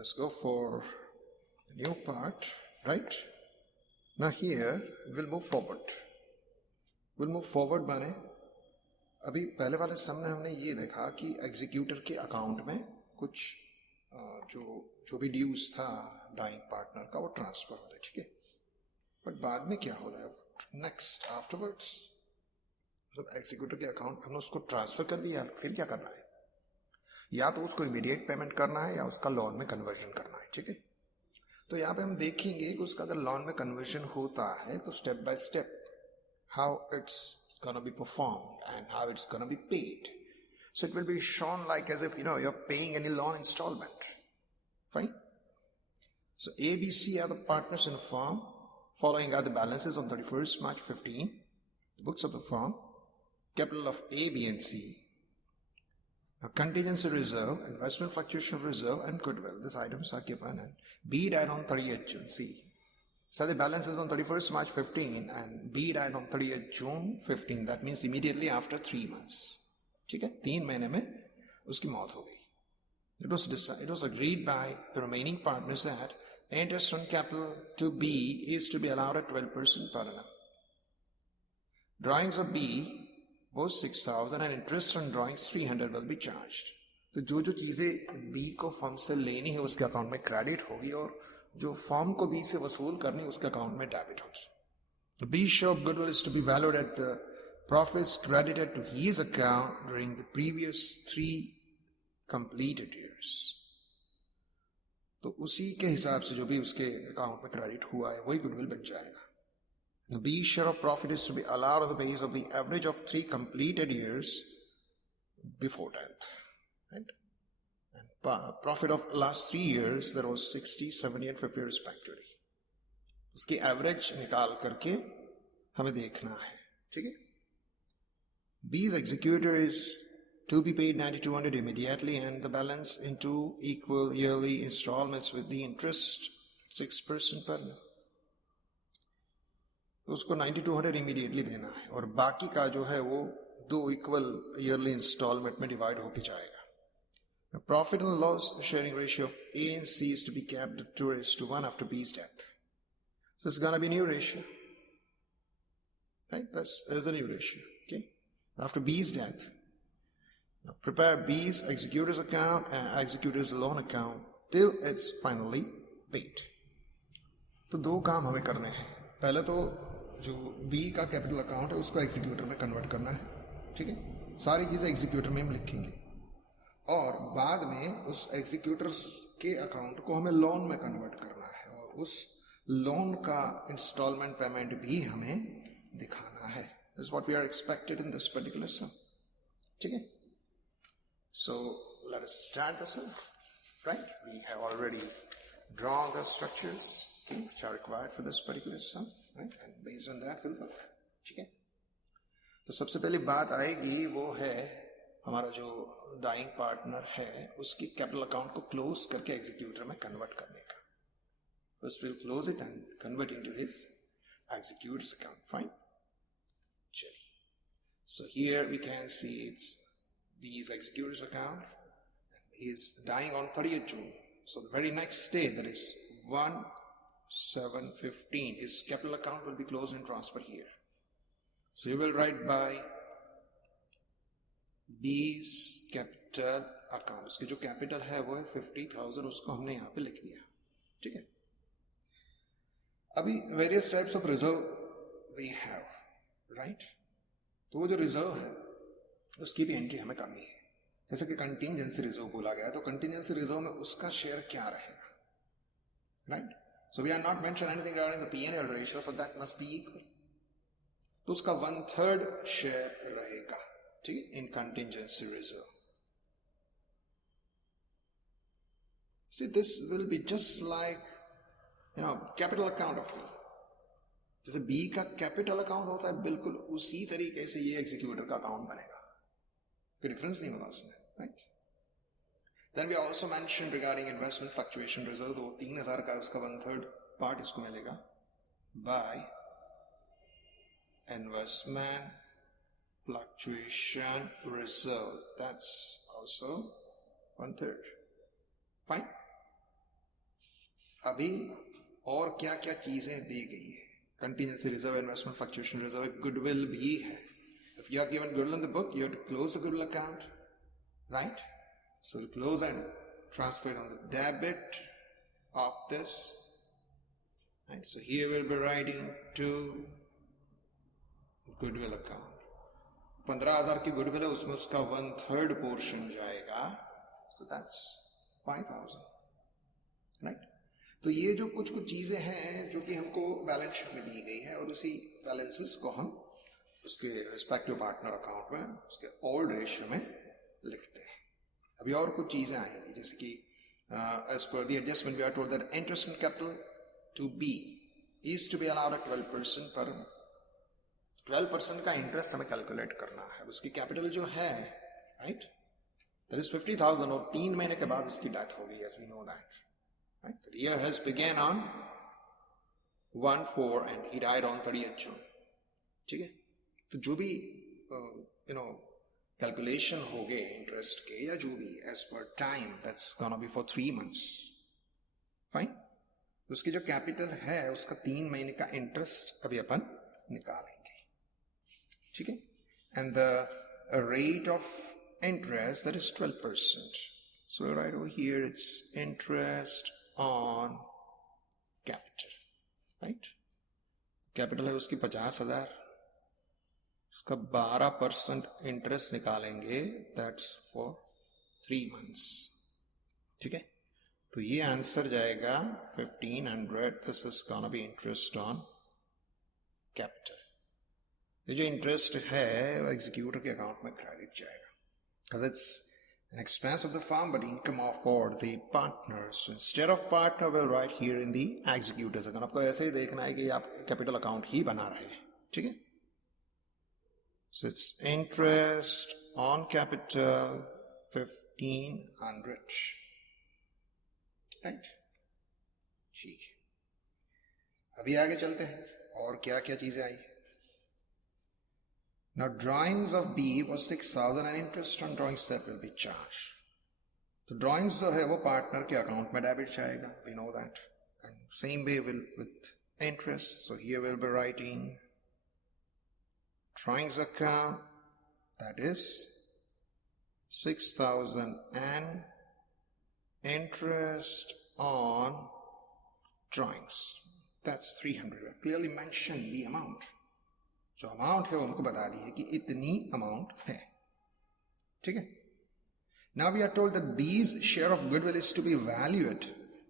let's go for the new part, right? Now here we'll move forward. We'll move forward माने अभी पहले वाले सम में हमने ये देखा कि एग्जीक्यूटर के अकाउंट में कुछ जो भी ड्यूज था डाइंग पार्टनर का वो ट्रांसफर होता है, ठीक है। बट बाद में क्या होता है नेक्स्ट आफ्टरवर्ड्स, मतलब एग्जीक्यूटर के अकाउंट हमने उसको ट्रांसफर कर दिया, फिर क्या करना है? या तो उसको इमीडिएट पेमेंट करना है या उसका लोन में कन्वर्जन करना है, ठीक है। तो यहाँ पे हम देखेंगे कि उसका अगर लोन में कन्वर्जन होता है तो step by step how it's gonna be performed and how it's gonna be paid. So it will be shown like as if you're paying any loan installment. Fine. So A, B, C are the partners in the firm. Following are the balances on 31st March 15, the books of the firm, capital of A, B, and C. Now contingency reserve, investment fluctuation reserve, and goodwill. These items are given and B died on 30th June. C. So the balance is on 31st March 15 and B died on 30th June 15. That means immediately after 3 months. ठीक है, 3 महीने में उसकी मौत हो गई. It was agreed by the remaining partners that interest on capital to B is to be allowed at 12% per annum. Drawings of B was 6,000 and interest on drawings 300 will be charged. तो जो चीजें B को firm से लेनी है उसके account में credit होगी और जो फॉर्म को बी से वसूल करनी उसके अकाउंट में डेबिट होगी. B share of goodwill is to be valued at the profits credited to his account during the previous 3 completed years. तो उसी के हिसाब से जो भी उसके अकाउंट में क्रेडिट हुआ है वही गुडविल बन जाएगा. The B share of profit is to be allowed on the basis of the average of 3 completed years before death. Right? Profit of last 3 years there was 60, 70 and 50 respectively. उसकी average निकाल करके हमें देखना है, ठीक है. B's executor is to be paid 9,200 immediately and the balance in 2 equal yearly installments with the interest 6% per annum. तो उसको 9,200 immediately देना है और बाकी का जो है वो 2 equal yearly installment में डिवाइड होके जाएगा. The profit and loss sharing ratio of A and C is to be kept at 2:1 after B's death. So it's going to be new ratio. Right? That's the new ratio. Okay? After B's death, now prepare B's executor's account and executor's loan account till it's finally paid. तो दो काम हमें करने हैं. पहले तो जो B का कैपिटल अकाउंट है उसको एग्जीक्यूटर में कन्वर्ट करना है, ठीक है. सारी चीज़ें एग्जीक्यूटर में हम लिखेंगे और बाद में उस एग्जीक्यूटर्स के अकाउंट को हमें लोन में कन्वर्ट करना है और उस लोन का इंस्टॉलमेंट पेमेंट भी हमें दिखाना है. This is what we are expected in this particular sum, ठीक है. So let us start the sum. Right, we have already drawn the structures which are required for this particular sum, right, and based on that will work, ठीक है. तो सबसे पहली बात आएगी वो है हमारा जो डाइंग पार्टनर है उसकी कैपिटल अकाउंट को क्लोज करके एग्जीक्यूटर में कन्वर्ट करने का. First will close it and convert into his executors account. Fine, चलिए. So here we can see it's these executors account. He is dying on 30th June. So the very next day that is 1/7/15 his capital account will be closed and transferred here. So you will write by B's capital account. उसके जो capital है वो है 50,000, उसको हमने यहाँ पे लिख दिया, ठीक है. अभी various types of reserve we have, right. तो वो जो रिजर्व है उसकी भी एंट्री हमें करनी है. जैसे कि कंटिंजेंसी रिजर्व बोला गया तो कंटिंजेंसी रिजर्व में उसका शेयर क्या रहेगा, right. So we are not mention anything regarding the P&L ratio, so that must be equal. तो उसका 1/3 शेयर रहेगा, ठीक है, in contingency reserve. See, this will be just like capital account of B. जैसे B का capital account होता है बिल्कुल उसी तरीके से ये एग्जीक्यूटर का अकाउंट बनेगा. कोई डिफरेंस नहीं होगा उसमें, right. Then we also mention regarding investment fluctuation reserve. तो 3,000 का उसका 1/3 पार्ट इसको मिलेगा by investment fluctuation reserve. That's also 1/3. Fine. अभी और क्या क्या चीजें दी गई है, contingency reserve, investment fluctuation reserve, goodwill भी है. If you are given goodwill in the book, you have to close the goodwill account, right? So close and transfer it on the debit of this. Right? So here we'll be writing to goodwill account. 15,000 की goodwill है, उसमें उसका 1/3 portion जाएगा. So that's 5,000. Right? तो ये जो कुछ चीजें हैं जो कि हमको बैलेंस शीट में दी गई है, और उसी बैलेंसेस को हम उसके रिस्पेक्टिव पार्टनर अकाउंट में उसके ओल्ड रेशियो में लिखते हैं. अभी और कुछ चीजें आएंगी, जैसे कि as per the adjustment we are told that interest on capital to be is to be allowed at 12% per annum. 12% का इंटरेस्ट हमें कैलकुलेट करना है. उसकी कैपिटल जो है, राइट, दैट इज 50,000, और 3 महीने के बाद उसकी डेथ हो गई, as we know that. Right? The year has began on 1/4 and he died on 30th June. ठीक है? तो जो भी कैलकुलेशन हो गए इंटरेस्ट के या जो भी एज पर time, that's gonna be for 3 months. Fine. उसकी जो कैपिटल है उसका 3 महीने का इंटरेस्ट अभी अपन निकालेंगे. ठीक है? And the rate of interest that is 12%. So right over here it's interest on capital, right? Capital है उसकी 50,000, उसका 12% इंटरेस्ट निकालेंगे, दैट्स फॉर 3 months. ठीक है? तो ये आंसर जाएगा 1,500. This is gonna B interest on capital. ये जो इंटरेस्ट है वो एग्जीक्यूटर के अकाउंट में क्रेडिट जाएगा, because it's an expense of the firm but income of for the partners. So instead of partner we'll write here in the executors account. आपको ऐसे ही देखना है कि आप कैपिटल अकाउंट ही बना रहे हैं. ठीक है? So it's interest on capital 1,500. Right? ठीक है. अभी आगे चलते हैं और क्या क्या चीजें आई. Now drawings of B was 6,000 and interest on drawing step will be charged. तो drawings जो है वो पार्टनर के अकाउंट में डेबिट जाएगा. We know that. And same way will with interest. So here we'll be writing drawings account, that is 6,000 and interest on drawings, that's 300. Clearly mention the amount. जो amount है वो हमको बता दी है कि इतनी अमाउंट है. ठीक है? Now we are told that B's share of goodwill is to be valued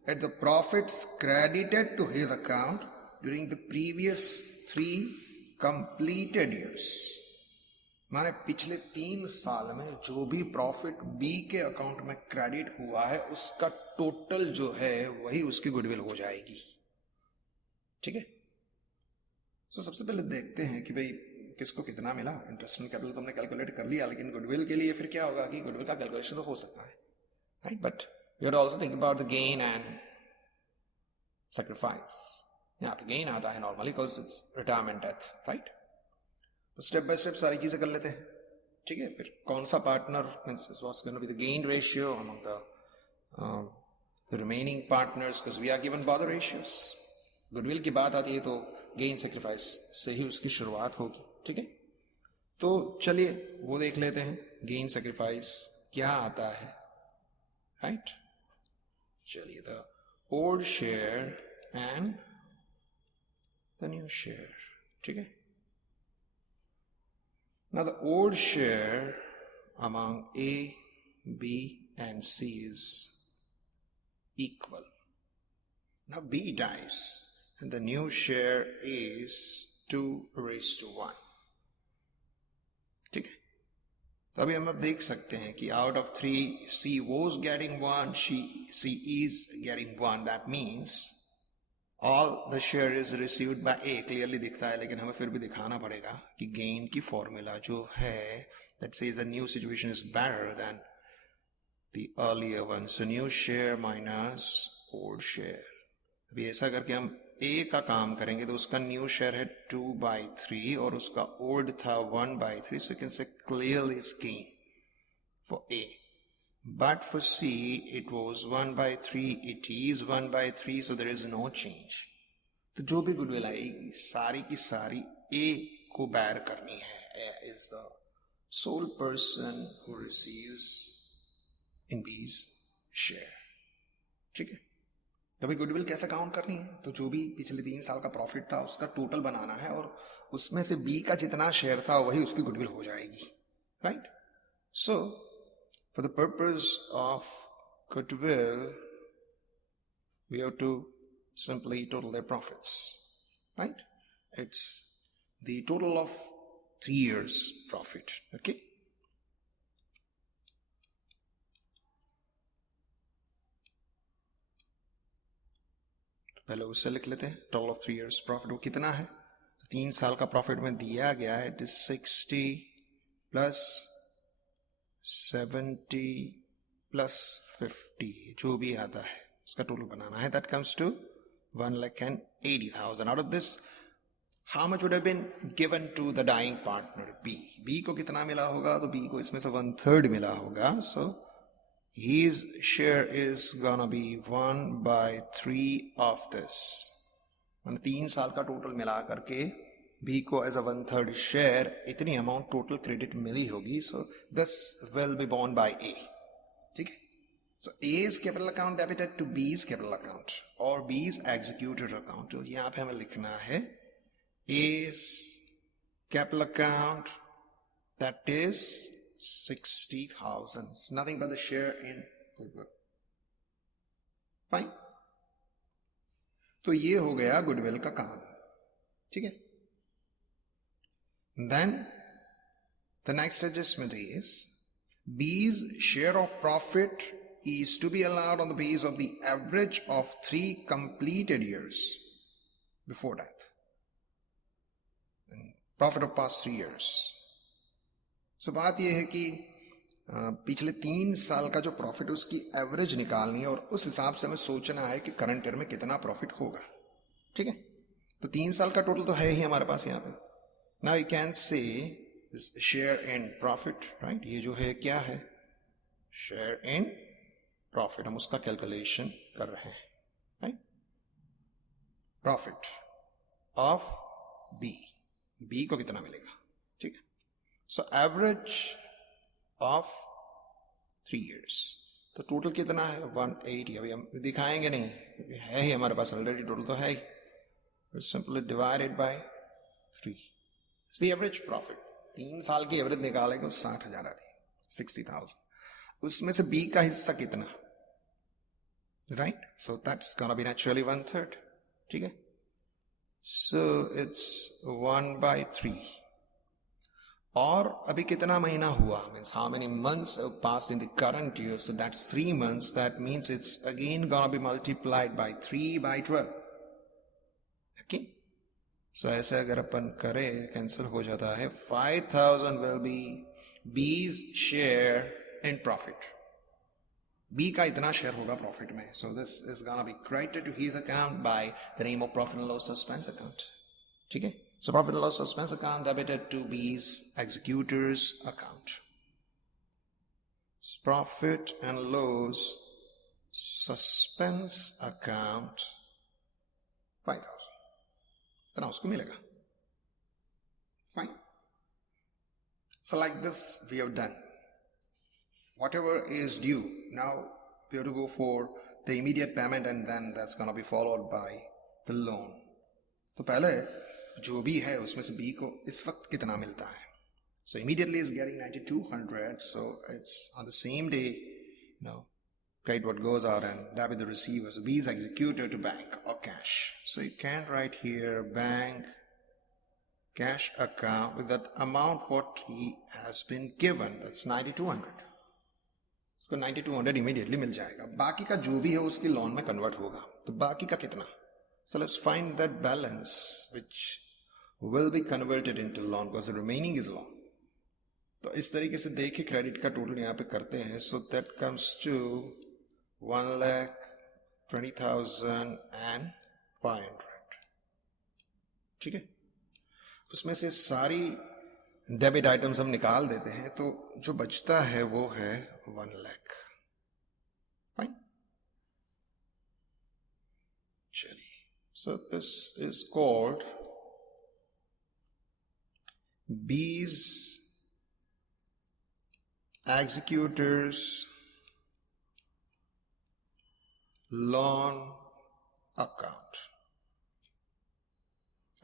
at the profits credited to his account during the previous 3 completed years. माने पिछले 3 साल में जो भी प्रॉफिट बी के अकाउंट में क्रेडिट हुआ है उसका टोटल जो है वही उसकी गुडविल हो जाएगी. ठीक है? तो सबसे पहले देखते हैं कि भाई किसको कितना मिला. इंटरेस्ट ऑन कैपिटल तो हमने कैलकुलेट कर लिया, लेकिन गुडविल के लिए फिर क्या होगा कि गुडविल का कैलकुलेशन तो हो सकता है, right, but we have to also think about the gain and sacrifice. यहाँ पे गेन आता है normally because it's retirement death, right. तो स्टेप बाय स्टेप सारी चीजें कर लेते हैं. ठीक है? फिर कौन सा partner means what's gonna be the gain ratio among the remaining partners, because we are given by the ratios. Goodwill की बात आती है तो गेन सैक्रिफाइस से ही उसकी शुरुआत होगी. ठीक है? तो चलिए वो देख लेते हैं गेन सैक्रिफाइस क्या आता है, राइट. चलिए, the old share and the new share. ठीक है? Now the old share among A, B and C is equal. Now B dies and the new share is 2:1. ठीक है? तो अभी हम अब देख सकते हैं कि out of 3 C was getting 1, C is getting 1. That means all the share is received by A. Clearly दिखता है, लेकिन हमें फिर भी दिखाना पड़ेगा कि गेन की फॉर्मूला जो है that says the new situation is better than the earlier one. So new share minus old share. अभी ऐसा करके हम A का काम करेंगे तो उसका न्यू शेयर है 2/3 और उसका ओल्ड था 1/3. So you can say clearly it's gain for A. but for C it was 1/3, it is 1/3, so there is no change. तो जो भी गुडविल आएगी सारी की सारी A को बेयर करनी है. A is the sole person who receives in B's share. ठीक है. तभी गुडविल कैसे काउंट करनी है, तो जो भी पिछले 3 साल का प्रॉफिट था उसका टोटल बनाना है और उसमें से बी का जितना शेयर था वही उसकी गुडविल हो जाएगी. Right. So for the purpose of goodwill we have to simply total their profits. Right. It's the total of 3 years profit. Okay. पहले उससे लिख लेते हैं. टोटल ऑफ 3 years प्रॉफिट वो कितना है. 3 साल का प्रॉफिट में दिया गया है. इट इज 60 प्लस 70 प्लस 50 जो भी आता है उसका टोटल बनाना है. That comes to 1,80,000. Out of this, how much would have been given to the dying partner B? B को कितना मिला होगा, तो B को इसमें से 1/3 मिला होगा. So his share is gonna be 1/3 of this. 3 साल का टोटल मिला करके B को एज अ 1/3 शेयर इतनी अमाउंट टोटल क्रेडिट मिली होगी. So this will be borne by A. ठीक है. So A's capital account debited to B's capital account or B's executed account. तो यहाँ पे हमें लिखना है A's capital account, that is 60,000. It's nothing but the share in goodwill. Fine. तो ये हो गया गुडविल का काम. ठीक है. Then the next adjustment is B's share of profit is to be allowed on the basis of the average of 3 completed years before death. And profit of past 3 years. So बात यह है कि पिछले 3 साल का जो प्रॉफिट उसकी average निकालनी है और उस हिसाब से हमें सोचना है कि करंट ईयर में कितना प्रॉफिट होगा. ठीक है. तो 3 साल का टोटल तो है ही हमारे पास यहाँ पे. Now you can say share in profit. Right. ये जो है क्या है, शेयर इन प्रॉफिट. हम उसका कैलकुलेशन कर रहे हैं. Right. Profit of B. B को कितना मिलेगा. ठीक है. So average of 3 years. तो टोटल कितना है 180. अभी हम दिखाएंगे नहीं, है ही हमारे पास ऑलरेडी. टोटल तो है ही. Simply divided by 3. It's the average profit. 3 साल की एवरेज निकालेंगे तो 60,000 आती है. 60,000. उसमें से बी का हिस्सा कितना. Right. So that's gonna be naturally 1/3. ठीक है. So it's 1/3. और अभी कितना महीना हुआ, means how many months passed in the current year. So that's 3 months. That means it's again gonna be multiplied by 3/12. Okay. So ऐसे अगर अपन करें कैंसिल हो जाता है. 5,000 will be B's share in profit. B का इतना शेयर होगा प्रॉफिट में. So this is gonna be credited to his account by the name of profit and loss suspense account. ठीक है. So profit and loss suspense account debited to B's executors account. Profit and loss suspense account 5,000. तो ना उसको मिलेगा. Fine. So like this we have done. Whatever is due, now we have to go for the immediate payment and then that's going to be followed by the loan. तो पहले जो भी है उसमें से B को इस वक्त कितना मिलता है. So immediately is getting 9,200. So it's on the same day, credit what goes out and debit the receiver. So B is executed to bank or cash. So you can write here bank cash account with that amount what he has been given. That's 9,200. उसको 9,200 immediately मिल जाएगा. बाकी का जो भी है उसकी loan में convert होगा. तो बाकी का कितना. So let's find that balance which will be converted into loan because the remaining is loan. तो इस तरीके से देखिए क्रेडिट का टोटल यहाँ पे करते हैं. So that comes to 1,20,500. ठीक है. उसमें से सारी डेबिट आइटम्स हम निकाल देते हैं तो जो बचता है वो है 1 lakh. So this is called B's executors loan account.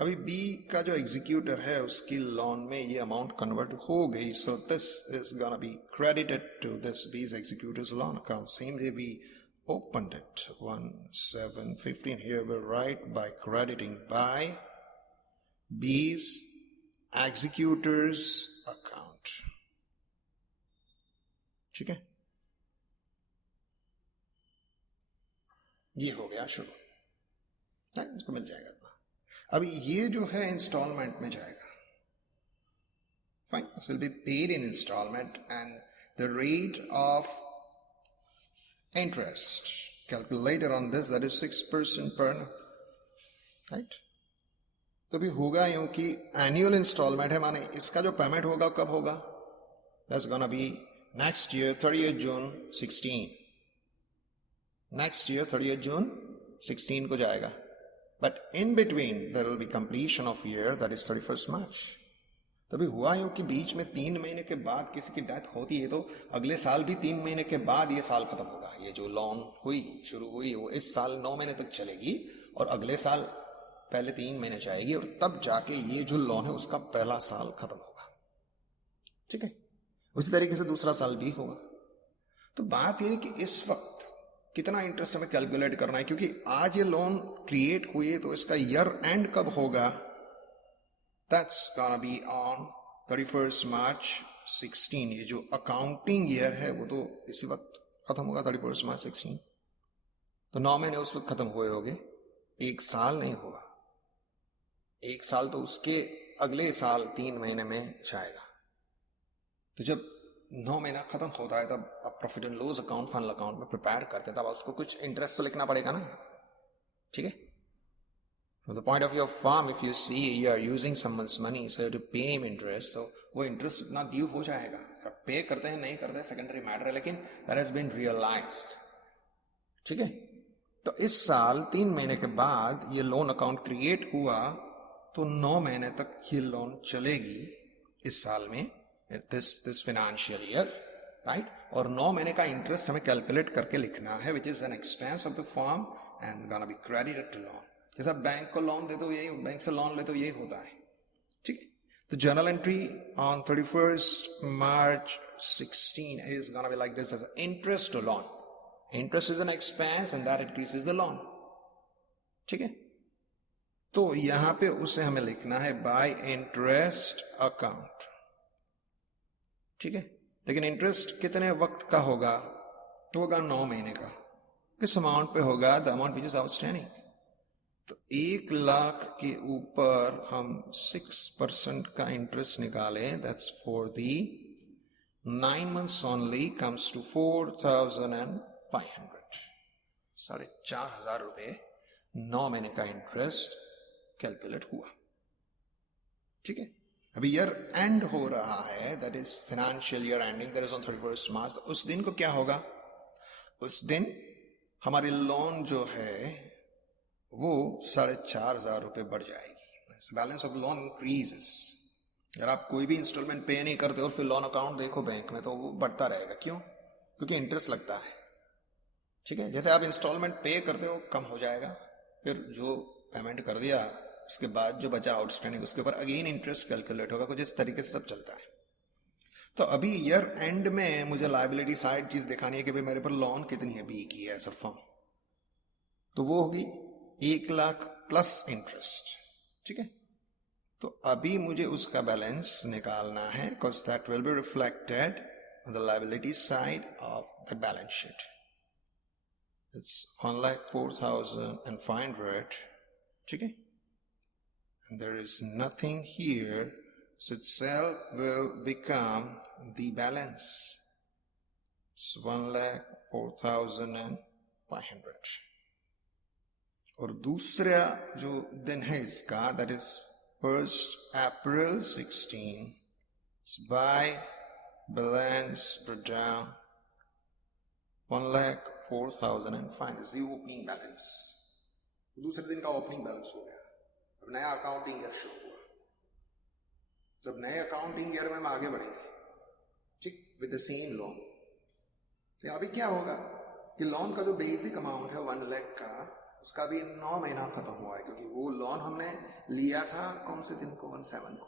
अभी बी का जो एग्जीक्यूटर है उसकी लोन में ये अमाउंट कन्वर्ट हो गई. So this is gonna be credited to this B's executors loan account. Similarly, we opened it 1/7/15. Here we'll write by crediting by B's executors account. ठीक है, ये हो गया शुरू. इसको मिल जाएगा. अभी ये जो है इंस्टॉलमेंट में जाएगा. Fine, this will be paid in installment and the rate of interest calculated on this that is 6% per annum, right. तो भी होगा यूं कि एनुअल इंस्टॉलमेंट है, माने इसका जो पेमेंट होगा कब होगा? That's gonna B next year 30th June 16. Next year 30th June 16 को जाएगा. But in between there will be completion of year that is 31st March. तभी हुआ यूं कि बीच में 3 महीने के बाद किसी की डेथ होती है तो अगले साल भी 3 महीने के बाद ये साल खत्म होगा. ये जो लोन हुई शुरू हुई वो इस साल 9 महीने तक चलेगी और अगले साल पहले 3 महीने जाएगी और तब जाके ये जो लोन है उसका पहला साल खत्म होगा. ठीक है, उसी तरीके से दूसरा साल भी होगा. तो बात यह है कि इस वक्त कितना इंटरेस्ट हमें कैलकुलेट करना है, क्योंकि आज ये लोन क्रिएट हुई तो इसका ईयर एंड कब होगा? That's gonna be on 31st March 16. ये जो अकाउंटिंग ईयर है वो तो इसी वक्त खत्म होगा 31st March 16. तो 9 महीने उस वक्त खत्म हुए होंगे, एक साल नहीं होगा. एक साल तो उसके अगले साल 3 महीने में जाएगा. तो जब 9 महीना खत्म होता है तब आप profit and loss account final account में प्रिपेयर करते हैं, तब उसको कुछ इंटरेस्ट तो लिखना पड़ेगा ना. ठीक है, from the point of view of firm, if you see you are using someone's money so to pay him interest, तो वो इंटरेस्ट उतना ड्यू हो जाएगा. पे करते हैं नहीं करते हैं सेकेंडरी मैटर है, लेकिन दैट हैज बीन रियलाइज्ड. ठीक है, तो इस साल 3 महीने के बाद ये लोन अकाउंट क्रिएट हुआ तो 9 महीने तक ये लोन चलेगी इस साल में, this financial year, right? और 9 महीने का इंटरेस्ट हमें कैलकुलेट करके लिखना है, which is an expense of the firm and gonna be credited to loan. जैसा बैंक को लोन दे तो यही, बैंक से लोन ले तो यही होता है. ठीक है, तो journal entry on 31st March 16 is gonna be like this as interest to loan. Interest is an expense and that increases the loan. ठीक है, तो यहां पे उसे हमें लिखना है by interest account. ठीक है, लेकिन इंटरेस्ट कितने वक्त का होगा? तो होगा 9 महीने का. किस अमाउंट पे होगा? The amount which is outstanding. तो 1 लाख के ऊपर हम 6% का इंटरेस्ट निकालें, that's for the 9 months only, comes to 4,500. 4,500 रुपए 9 महीने का इंटरेस्ट कैलकुलेट हुआ. ठीक है, अभी ईयर एंड हो रहा है, that is financial year ending, that is on 31st March. तो उस दिन को क्या होगा? उस दिन हमारी लोन जो है वो 4,500 रुपए बढ़ जाएगी. Balance of loan increases. अगर आप कोई भी इंस्टॉलमेंट पे नहीं करते और फिर लोन अकाउंट देखो बैंक में तो वो बढ़ता रहेगा. क्यों? क्योंकि इंटरेस्ट लगता है. ठीक है, जैसे आप इंस्टॉलमेंट पे करते हो कम हो जाएगा, फिर जो पेमेंट कर दिया उसके बाद जो बचा आउटस्टैंडिंग उसके ऊपर अगेन इंटरेस्ट कैलकुलेट होगा. कुछ इस तरीके से सब चलता है. तो अभी ईयर एंड में मुझे लायबिलिटी साइड चीज दिखानी है कि भाई मेरे पर लोन कितनी है बी की है एज अ फर्म. तो वो होगी 1 लाख प्लस इंटरेस्ट. ठीक है, तो अभी मुझे उसका बैलेंस निकालना है, because that will be reflected on the liability side of the balance sheet. It's 1,04,500. ठीक है, and there is nothing here, so itself will become the balance. It's 1,04,500. और दूसरा जो दिन है इसका, that is 1st April 16, it's by balance breakdown 1,04,500 is the opening balance. दूसरे दिन का ओपनिंग बैलेंस हो गया, अब नया अकाउंटिंग ईयर शुरू हुआ, तब नए अकाउंटिंग ईयर में हम आगे बढ़ेंगे, ठीक, विद द सेम लोन। तो अभी क्या होगा कि लोन का जो बेसिक अमाउंट है 1 लाख का, उसका भी 9 महीना खत्म हुआ है, क्योंकि वो लोन हमने लिया था कौन से दिन को, 17 को,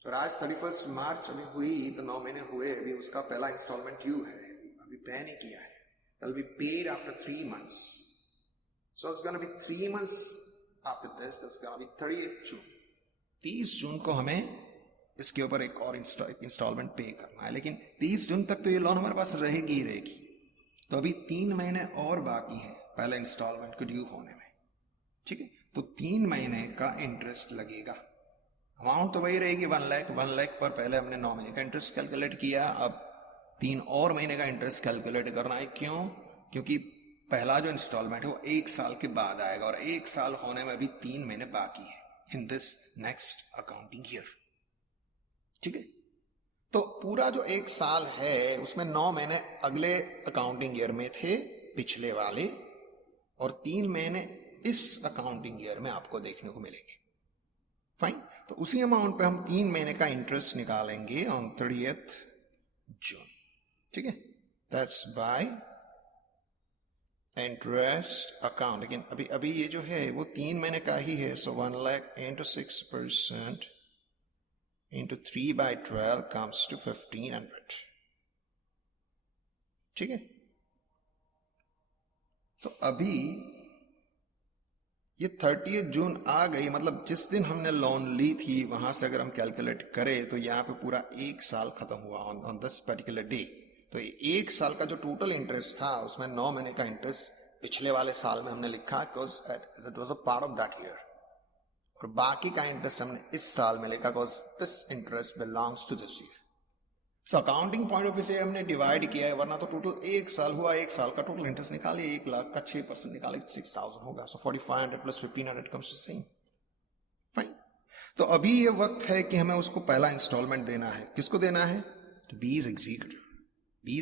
और आज 31 मार्च अभी हुई, तो 9 महीने हुए, अभी उसका पहला इंस्टॉलमेंट ड्यू है, अभी पे नहीं किया है, it'll be paid after 3 months, so it's gonna be 3 months after this, that's gonna be 30th June, 30 जून को हमें इसके ऊपर एक और इंस्टॉलमेंट पे करना है, लेकिन 30 जून तक तो ये लोन हमारे पास रहेगी ही रहेगी, तो अभी 3 महीने और बाकी है पहले इंस्टॉलमेंट को ड्यू होने में, ठीक है, तो 3 महीने का इंटरेस्ट लगेगा, अमाउंट तो वही रहेगी 1 लाख पर पहले हमने 9 महीने का इंटरेस्ट कैलकुलेट किया, अब 3 और महीने का इंटरेस्ट कैलकुलेट करना है, क्यों, क्योंकि पहला जो इंस्टॉलमेंट है वो 1 साल के बाद आएगा, और 1 साल होने में अभी 3 महीने बाकी है in this next accounting year, ठीक है, तो पूरा जो 1 साल है उसमें 9 महीने अगले अकाउंटिंग ईयर में थे पिछले वाले, और 3 महीने इस अकाउंटिंग ईयर में आपको देखने को मिलेंगे, फाइन, तो उसी अमाउंट पे हम 3 महीने का इंटरेस्ट निकालेंगे ऑन 30th जून, ठीक है, दैट्स बाय इंटरेस्ट अकाउंट, लेकिन अभी ये जो है वो 3 महीने का ही है, so 1 lakh into 6% into 3/12 comes to 1500, ठीक है, तो अभी ये 30th जून आ गई, मतलब जिस दिन हमने लोन ली थी वहां से अगर हम कैलकुलेट करें तो यहाँ पे पूरा 1 साल खत्म हुआ ऑन दिस पर्टिकुलर डे, तो 1 साल का जो टोटल इंटरेस्ट था उसमें 9 महीने का इंटरेस्ट पिछले वाले साल में हमने लिखा, because it was a part of that year, और बाकी का इंटरेस्ट हमने इस साल में लिखा because this interest belongs to this year, so accounting point of view से हमने डिवाइड किया है, वरना तो टोटल 1 साल हुआ, 1 साल का टोटल इंटरेस्ट निकालिए, 1 लाख का 6% निकाले 6000 होगा, so 4500 plus 1500 comes to same, fine, तो अभी ये वक्त है कि हमें उसको पहला इंस्टॉलमेंट देना है, किसको देना है, तो बीज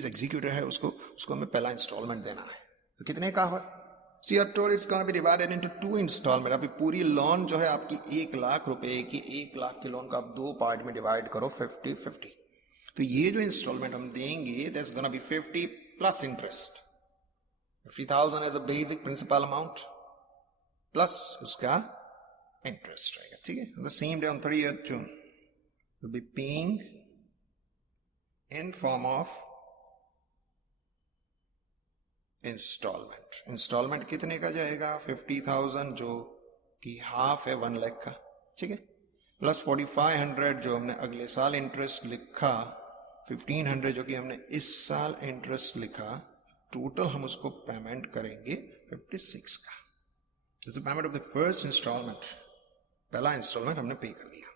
एग्जीक्यूटर है, उसको हमें पहला इंस्टॉलमेंट देना है, तो कितने का हुआ, So you are told it's going to be divided into 2 installment, अभी पूरी लोन जो है आपकी 1 लाख रुपए की, 1 लाख के लोन का आप 2 पार्ट में डिवाइड करो 50-50, तो ये जो इंस्टॉलमेंट हम देंगे that's going to be 50 plus interest, 50,000 as a basic principal amount plus उसका इंटरेस्ट रहेगा, ठीक है, the same day on 30th June will be paying in form of installment कितने का जाएगा, 50,000 जो कि हाफ है 1 लाख का, ठीक है, प्लस 4500 जो हमने अगले साल इंटरेस्ट लिखा, 1500 जो कि हमने इस साल इंटरेस्ट लिखा, टोटल हम उसको पेमेंट करेंगे 56 का, this is the payment of the first installment, पहला इंस्टॉलमेंट हमने पे कर दिया,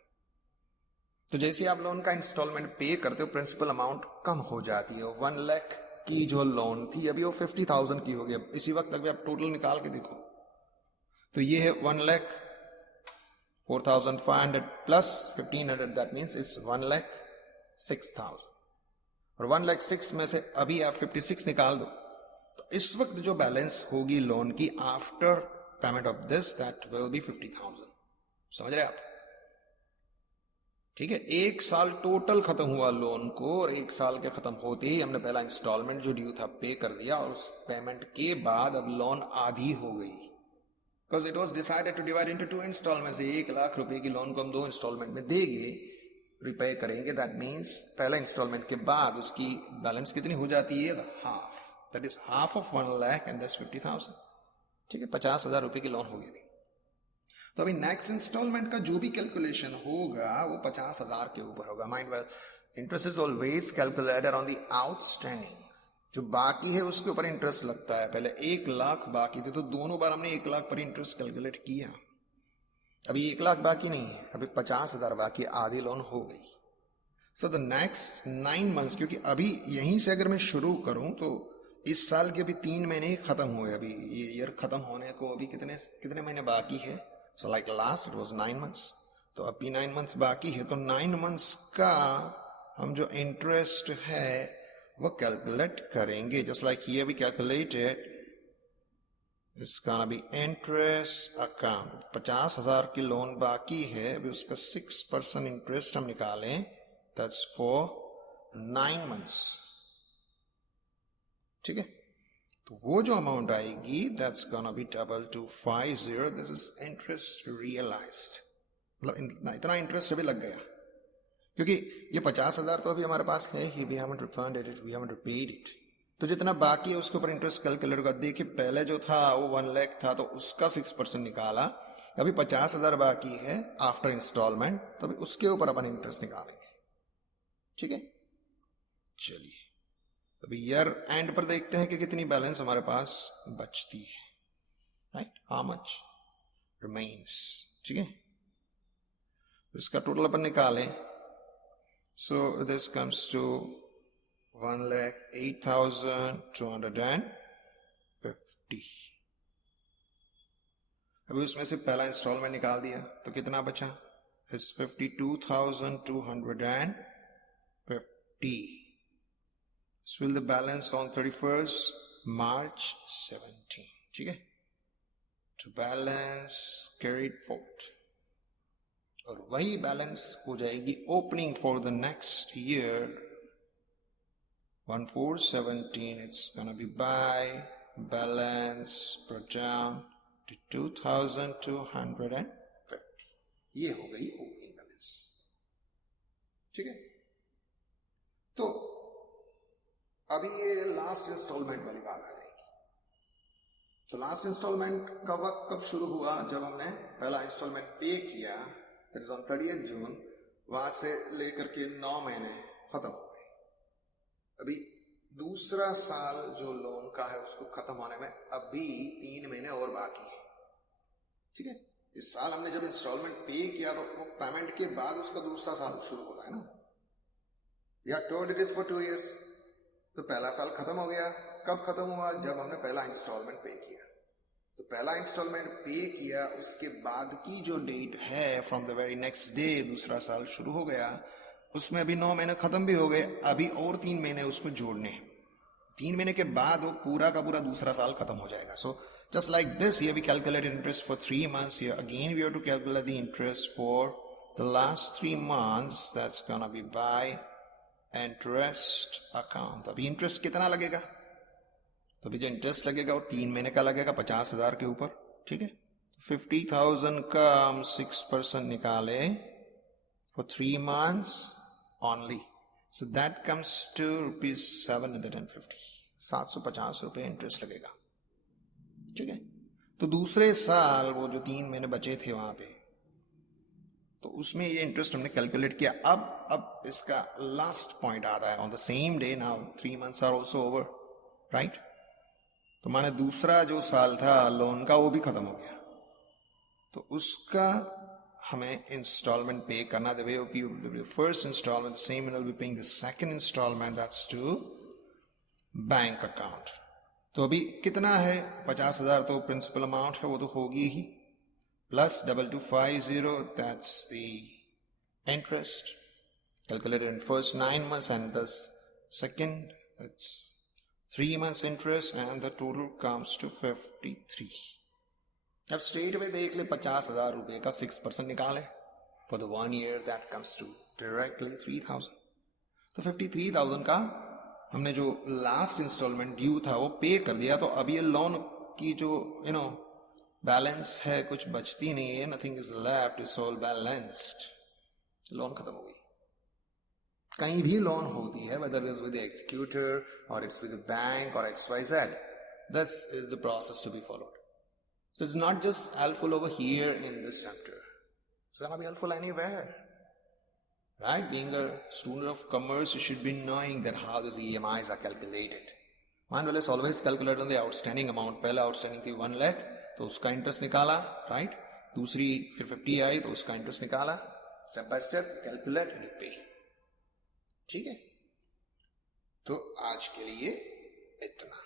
तो जैसे आप लोन का इंस्टॉलमेंट पे करते हो प्रिंसिपल अमाउंट कम हो जाती है, 1 लाख की जो लोन थी अभी वो 50,000 की हो गई, इसी वक्त अभी आप टोटल निकाल के देखो, तो ये है 1,04,500 प्लस 1,500, दैट मीन्स इट्स 1,06,000, और 1,06,000 में से अभी आप 56 निकाल दो, तो इस वक्त जो बैलेंस होगी लोन की after payment of this that will be 50,000, समझ रहे आप, ठीक है, 1 साल टोटल खत्म हुआ लोन को, और 1 साल के खत्म होते ही हमने पहला इंस्टॉलमेंट जो ड्यू था पे कर दिया, और उस पेमेंट के बाद अब लोन आधी हो गई, because it was decided to divide into 2 installment, 1 lakh रुपए की लोन को हम 2 इंस्टॉलमेंट में देंगे, रिपे करेंगे, दैट मीन्स पहला इंस्टॉलमेंट के बाद उसकी बैलेंस कितनी हो जाती है, half, that is half of 1 lakh and that's 50,000, ठीक है, 50,000 रुपए की लोन हो गई, तो अभी नेक्स्ट इंस्टॉलमेंट का जो भी कैलकुलेशन होगा वो 50,000 के ऊपर होगा, mind well, interest is always calculated on the outstanding, जो बाकी है उसके ऊपर इंटरेस्ट लगता है, पहले 1 लाख बाकी थे तो दोनों बार हमने 1 लाख पर इंटरेस्ट कैलकुलेट किया, अभी 1 लाख बाकी नहीं है, अभी 50,000 बाकी, आधी लोन हो गई, सो द नेक्स्ट 9 मंथ्स, क्योंकि अभी यहीं से अगर मैं शुरू करूं तो इस साल के अभी 3 महीने ही खत्म हुए, अभी ये ईयर खत्म होने को अभी कितने महीने बाकी है, so like last it was 9 months, तो अभी 9 months बाकी है, तो 9 months का हम जो इंटरेस्ट है वो कैलकुलेट करेंगे, just like here we calculated It's gonna be interest account. 50,000 की लोन बाकी है, अभी उसका 6% इंटरेस्ट हम निकालें, that's for 9 months. ठीक है, तो वो जो अमाउंट आएगी that's gonna be 2250. This is interest realized. मतलब इतना इंटरेस्ट अभी लग गया, क्योंकि ये 50,000 तो अभी हमारे पास है ही, we haven't refunded it, we haven't repaid it. तो जितना बाकी है उसके ऊपर इंटरेस्ट कैलकुलेट होगा. देखिए पहले जो था वो 1 लाख था, तो उसका 6% निकाला, अभी 50,000 बाकी है आफ्टर इंस्टॉलमेंट, तो अभी उसके ऊपर अपन इंटरेस्ट निकालेंगे. ठीक है, चलिए अभी ईयर एंड पर देखते हैं कि कितनी बैलेंस हमारे पास बचती है. Right, how much remains. ठीक है, इसका टोटल अपन निकालें. So this comes to 1,08,250. अभी उसमें से पहला इंस्टॉलमेंट निकाल दिया तो कितना बचा? It's 52,250. So will the balance on 31st March 17. ठीक है, to balance carried forward. और वही बैलेंस हो जाएगी opening for the next year 1417. It's gonna be by balance brought down to 2,250. ये हो गई ओपनिंग बैलेंस. ठीक है, तो अभी ये लास्ट इंस्टॉलमेंट वाली बात आ जाएगी. तो लास्ट इंस्टॉलमेंट का वक्त कब शुरू हुआ? जब हमने पहला इंस्टॉलमेंट पे किया, दैट इज ऑन 30 जून. वहां से लेकर के 9 महीने खत्म हो गए. अभी दूसरा साल जो लोन का है उसको खत्म होने में अभी 3 महीने और बाकी है. ठीक है, इस साल हमने जब इंस्टॉलमेंट पे किया तो वो पेमेंट के बाद उसका दूसरा साल शुरू होता है ना. We are told it is for 2 years. तो पहला साल खत्म हो गया. कब खत्म हुआ? जब हमने पहला इंस्टॉलमेंट पे किया. तो पहला इंस्टॉलमेंट पे किया, उसके बाद की जो डेट है from the very next day दूसरा साल शुरू हो गया. उसमें अभी 9 महीने खत्म भी हो गए, अभी और 3 महीने उसको जोड़ने. 3 महीने के बाद वो पूरा का पूरा दूसरा साल खत्म हो जाएगा. सो just like this, here we calculate interest for 3 months. Here again we have to calculate the interest for the last 3 months. That's gonna be by interest account. अभी इंटरेस्ट कितना लगेगा? तो अभी जो इंटरेस्ट लगेगा वो 3 महीने का लगेगा 50,000 के ऊपर. ठीक है, 50,000 का हम 6% निकाले for 3 months only. So that comes to ₹750. 750 रुपये इंटरेस्ट लगेगा. ठीक है, तो दूसरे साल वो जो 3 महीने बचे थे वहां पे, तो उसमें ये इंटरेस्ट हमने कैलकुलेट किया. अब इसका लास्ट पॉइंट आता है on the same day. Now 3 months are also over. Right, तो माने दूसरा जो साल था लोन का वो भी खत्म हो गया. तो उसका हमें इंस्टॉलमेंट पे करना. The way first installment same will be paying the second installment, that's to bank account. तो अभी कितना है? 50,000 तो प्रिंसिपल अमाउंट है, वो तो होगी ही, plus 2250, that's the interest calculated in first 9 months, and the second it's 3 months interest, and the total comes to 53. अब स्ट्रेट में देख ले 50,000 रुपए का 6% निकाले for the 1 year, that comes to directly 3,000. तो 53,000 का हमने जो लास्ट इंस्टॉलमेंट ड्यू था वो पे कर दिया. तो अभी ये लोन की जो बैलेंस है कुछ बचती नहीं है. Nothing is left, it's all balanced. Loan खत्म हो गई. कहीं भी लोन होती है, वेदर इज विद एग्जीक्यूटर और इट्स विद बैंक और XYZ, this is the process to be followed. So it's not just helpful over here in this chapter, it's gonna be helpful anywhere. Right, being a student of commerce, you should be knowing that how these EMIs are calculated. One will always calculate on the outstanding amount. पहला outstanding थी 1 लाख, तो उसका interest निकाला. Right, दूसरी फिर 50 आई तो उसका interest निकाला. Step by step calculate and पे. ठीक है, तो आज के लिए इतना.